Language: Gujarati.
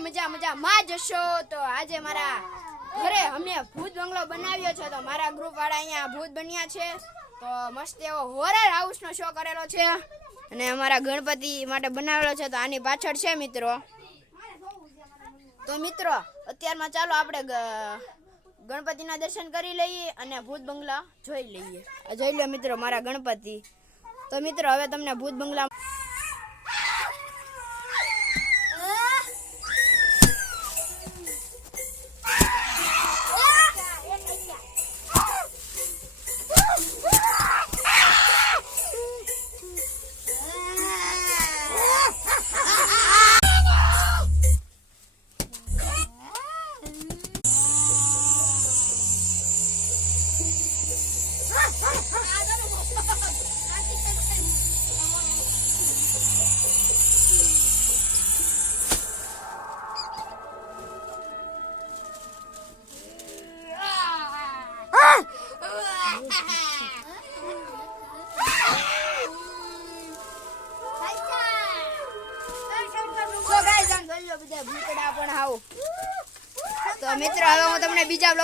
મજામાં જશો તો આજે મારા ઘરે અમે ભૂત બંગલો બનાવ્યો છે તો મારા ગ્રુપ વાળા અહીંયા ભૂત બન્યા છે તો મસ્ત એવો હોરર હાઉસ નો શો કરેલો છે અને અમારા ગણપતિ માટે બનાવેલો છે તો આની પાછળ છે મિત્રો તો મિત્રો અત્યારમાં ચાલો આપણે ગણપતિના દર્શન કરી લઈએ અને ભૂત બંગલા જોઈ લઈએ જોઈ લો મિત્રો મારા ગણપતિ તો મિત્રો હવે તમને ભૂત બંગલા તો મિત્રો હવે હું તમને બીજા